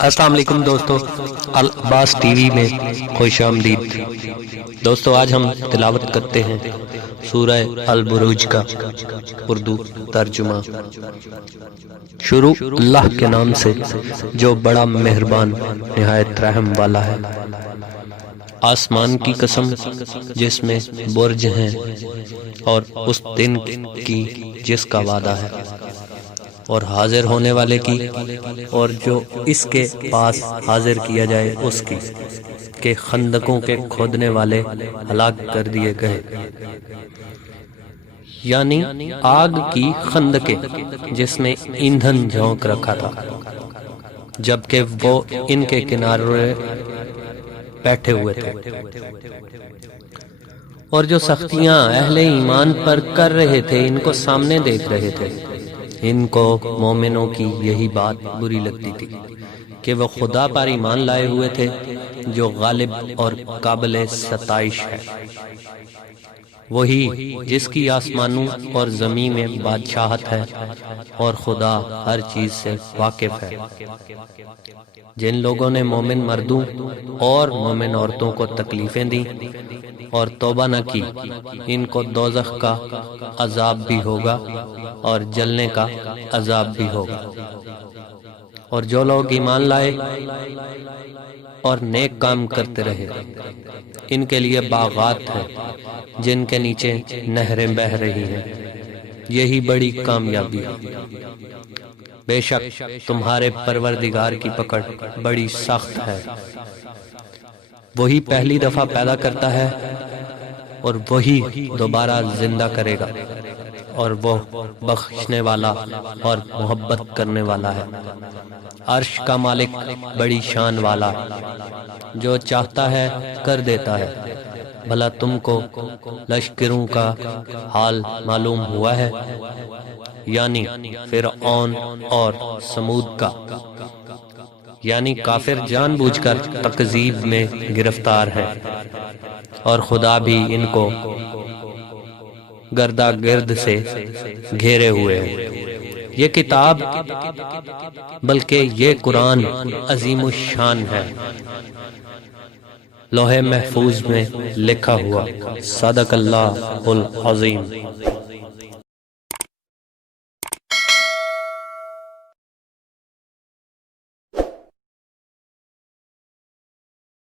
السلام علیکم دوستو، العباس ٹی وی میں خوش آمدید۔ دوستو آج ہم تلاوت کرتے ہیں سورہ البروج کا اردو ترجمہ۔ شروع اللہ کے نام سے جو بڑا مہربان نہایت رحم والا ہے۔ آسمان کی قسم جس میں برج ہیں اور اس دن کی جس کا وعدہ ہے، اور حاضر ہونے والے کی اور جو اس کے پاس حاضر کیا جائے اس کی، کہ خندقوں کے کھودنے والے ہلاک کر دیے گئے، یعنی آگ کی خندقیں جس میں ایندھن جھونک رکھا تھا، جبکہ وہ ان کے کنارے بیٹھے ہوئے تھے، اور جو سختیاں اہل ایمان پر کر رہے تھے ان کو سامنے دیکھ رہے تھے۔ ان کو مومنوں کی یہی بات بری لگتی تھی کہ وہ خدا پر ایمان لائے ہوئے تھے جو غالب اور قابل ستائش ہے، وہی جس کی آسمانوں اور زمین میں بادشاہت ہے، اور خدا ہر چیز سے واقف ہے۔ جن لوگوں نے مومن مردوں اور مومن عورتوں کو تکلیفیں دیں اور توبہ نہ کی، ان کو دوزخ کا عذاب بھی ہوگا اور جلنے کا عذاب بھی ہوگا۔ اور جو لوگ ایمان لائے اور نیک کام کرتے رہے، ان کے لیے باغات ہیں جن کے نیچے نہریں بہہ رہی ہیں، یہی بڑی کامیابی ہے۔ بے شک تمہارے پروردگار کی پکڑ بڑی سخت ہے۔ وہی پہلی دفعہ پیدا کرتا ہے اور وہی دوبارہ زندہ کرے گا، اور وہ بخشنے والا اور محبت کرنے والا ہے۔ عرش کا مالک بڑی شان والا، جو چاہتا ہے کر دیتا ہے۔ بھلا تم کو لشکروں کا حال معلوم ہوا ہے، یعنی فرعون اور سمود کا، یعنی کافر جان بوجھ کر تکذیب میں گرفتار ہیں، اور خدا بھی ان کو گردا گرد سے گھیرے ہوئے ہیں۔ یہ کتاب بلکہ یہ قرآن عظیم الشان ہے، لوح محفوظ میں لکھا ہوا۔ صدق اللہ العظیم۔